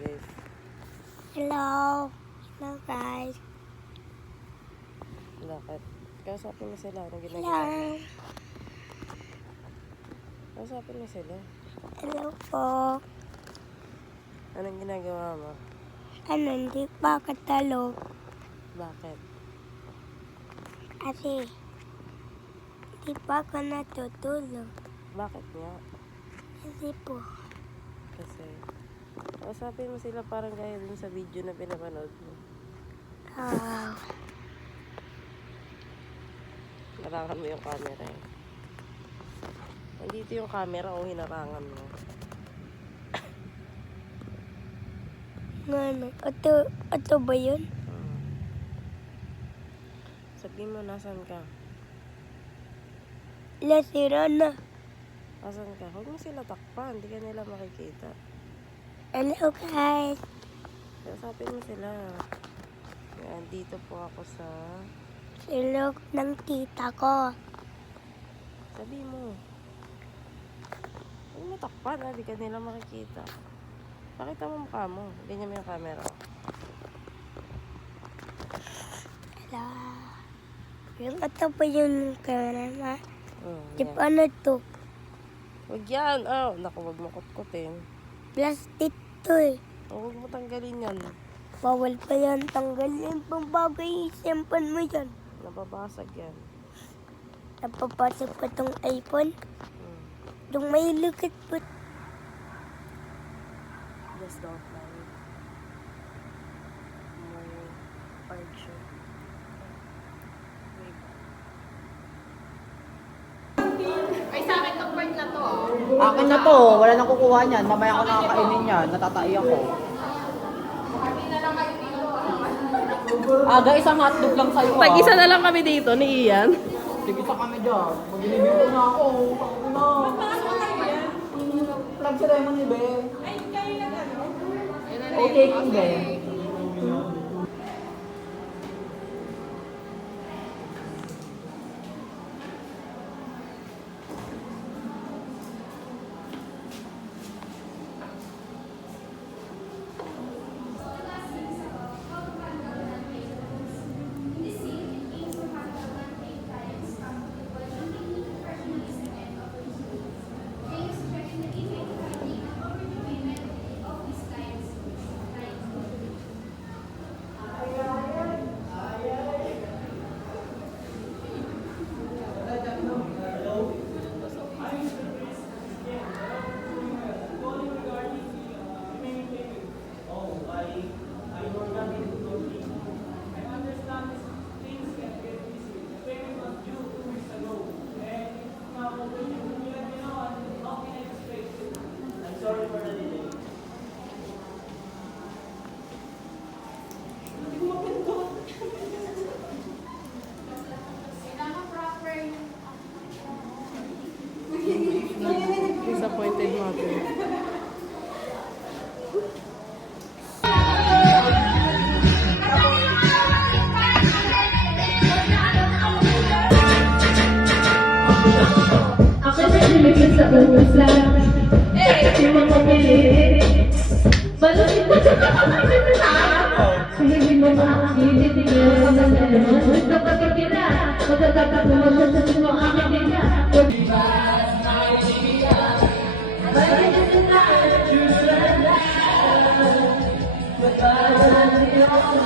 guys. Hello. Hello guys. Bakit? Kausapin mo sila. Anong Hello. ginagawa mo? Kausapin mo sila. Hello po. Anong ginagawa mo? Hindi pa katalo. Bakit? Kasi hindi pa ako natutulog. Bakit nga? Kasi po. Kasi kausapin mo sila parang gaya dun sa video na pinapanood mo. Hinarangan mo yung camera eh. Nandito yung camera o hinarangan mo? Ano? Ito ba yun? Sabihin mo, nasan ka? Lasira na. Nasan ka? Huwag mo sila takpan. Hindi ka nila makikita. Hello guys. Kausapin mo sila. Yan, dito po ako sa... Silog ng tita ko. Sabihin mo. Huwag mo takpan ha. Hindi ka nila makikita. Pakita mo mukha mo. Ganyan mo yung camera. Hello. Yung ito ba yung camera? Di Yan. pa na to? Huwag yan. Oh, naku, huwag mo kutkutin. Plastic to eh. Oh, huwag mo tanggalin yan. Bawal pa yan. Tanggalin pang bagay. Simpan mo yan. Nababasag yan. Napapasok pa tong iPhone. Yung may lukit po. Just don't mind. May picture. Akin na to, wala nang kukuha niyan. Mamaya ko nakakainin yan, natatai ako. Aga, isang hotdog lang sa'yo. Tag-isa na lang kami dito ni Ian. Tig-isa kami dyan. Mag-deliver na ako. Plug si Raymond ni Be. Ay, kayo lang ano? Okay, King Be. Disappointed mother. Ako na lumigil sa usan. Si mga pilit. Balutin mo sa kapatid sa hindi mo makakilid niya. Gusto ka kitira. Magkakapag mo siya sa sino akin niya. Balik na sila. Magkakaroon niya ako.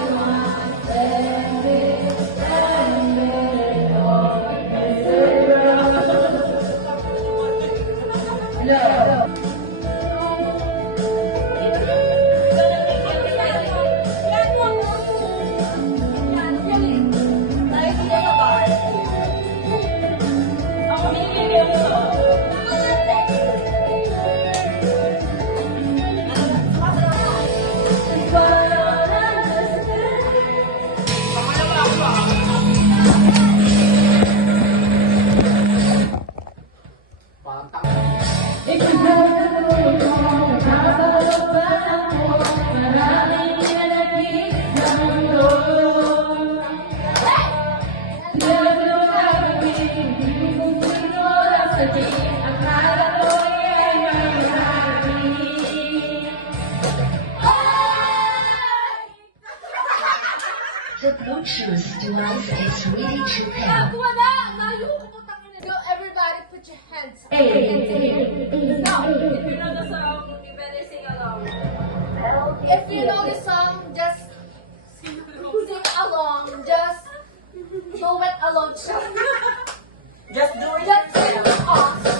The Bluetooth device is ready to pair. Everybody put your hands up. Hey. Now, if you know the song, you better sing along. If you know the song, just sing along. Just do it alone. Just do it. Just sing along.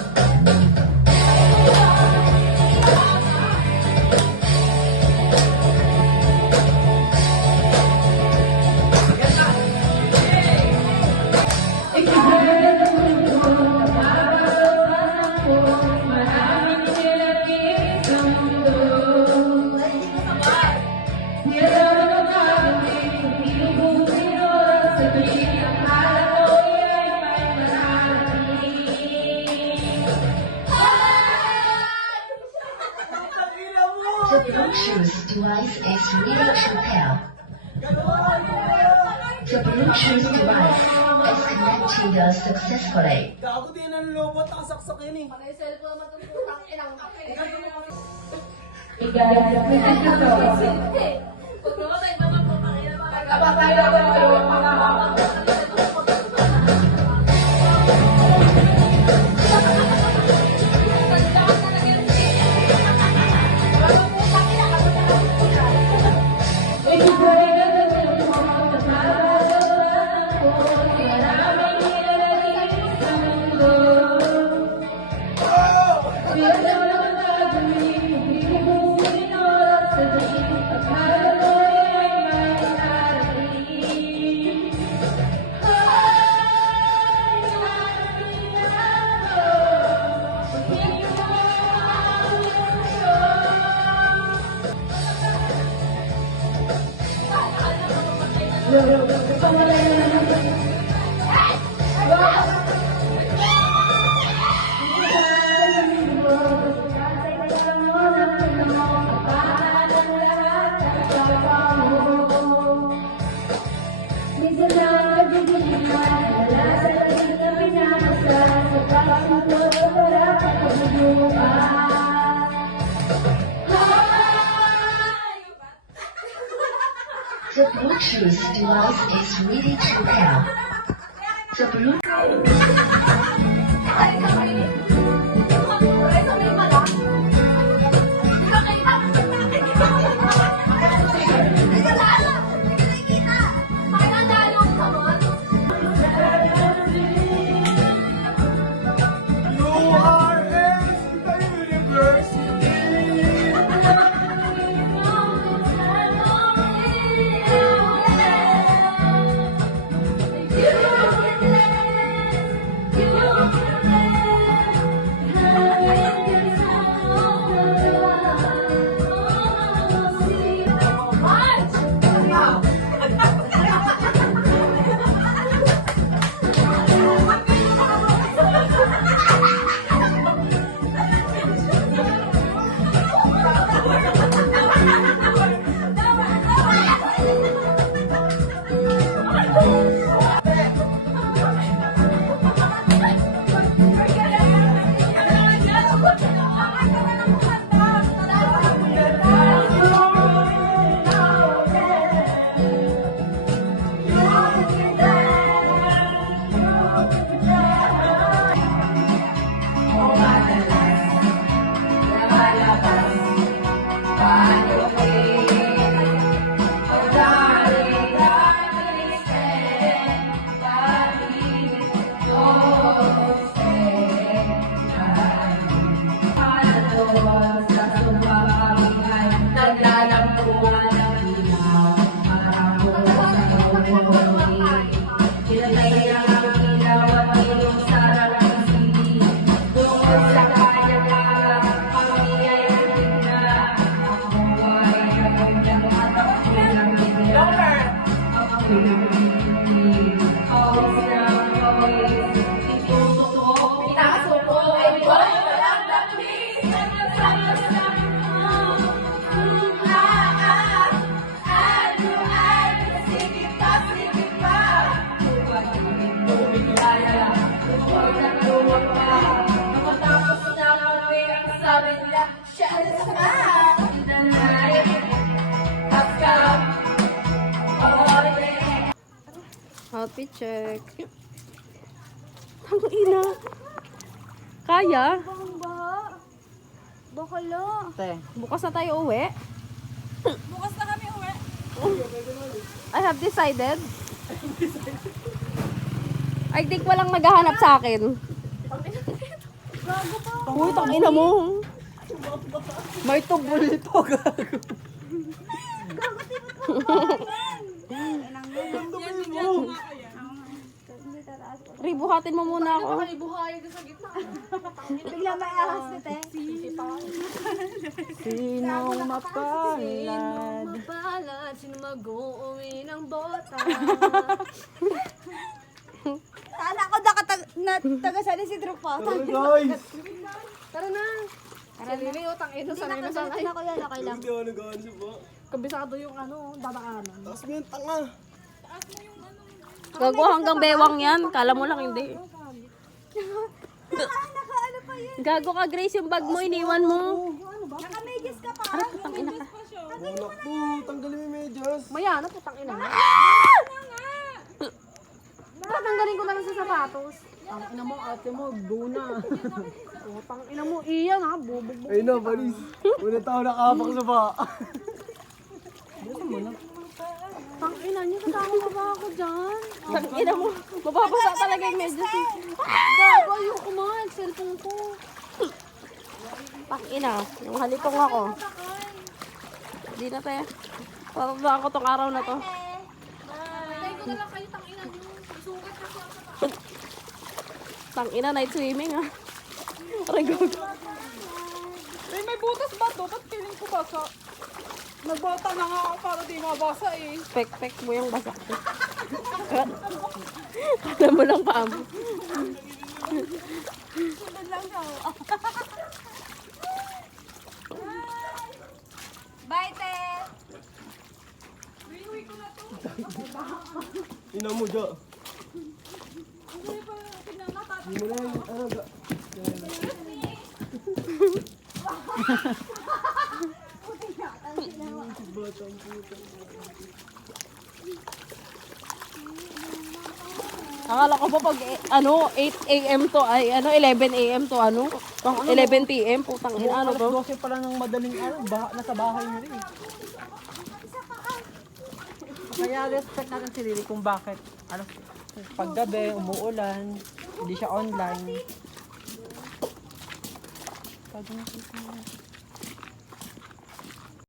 The Bluetooth device is ready to pair. The Bluetooth device is connected successfully. Gago din ang lobot ang saksak yun eh. May cellphone matututang inang Pag namatay naman po, kapag The Bluetooth device is ready to pair. The Bluetooth You are in the university. Fit check. Ang ina. Kaya? Bakala. Te. Bukas na tayo uwi. Bukas na kami uwi. I have decided. I think walang naghahanap sa akin. Uy, tangina mo. May tubol ito, gago. Ribuhatin mo muna ako. Ibuhayan ka sa gitna. Bigla may ahas na te. Sinong mapalad? Mapalad, sino mag-uuwi ng bota? Kala ko taga-sali si Drupa. Guys! Tara na. Sarili, utang ino, sanay na sanay. Ako yan, okay lang. Hindi ako nag-ano sa ba? Kabisado yung dadaanan. Taas mo yung tanga. Gago hanggang bewang yan. Kala mo lang hindi. Gago ka, Grace, yung bag mo, iniwan mo. Naka-medyas ka pa. Ano, putang ina ka. Wala po, tanggalin mo yung medyas. Maya, putang ina. Tatanggalin ko na lang sa sapatos. Ang ina mo, ate mo, duna. Utang ina mo, iyan ha, bubugbog. Ayun na, Baris. Una tao nakapak sa ba? Tang ina niyo, katama ka ba ako dyan? Tangina mo. Mababasa talaga yung medyas. Gago, ayoko man, cellphone ko. Tangina. Yung halitong ako. Hindi na tayo. Parang ko tong araw na to. Patay ko na lang kayo, tang ina niyo. Sugat kasi ako sa Tangina, night swimming ah. Aray, gago. May butas ba to? Ba't feeling ko basa? Nagbata na nga ako para di mabasa eh. Pek-pek mo yung basak ko. Alam mo lang pa mo. Bye, te. Ina mo dyan. Hindi mo na yung ano ga. Akala ko pa pag 8 a.m. to ay 11 a.m. to 11 p.m. putang ina ano bro. 12 pala ng madaling araw, nasa bahay mo rin. Kaya respect natin si Lily kung bakit paggabi, umuulan, hindi siya online. Pag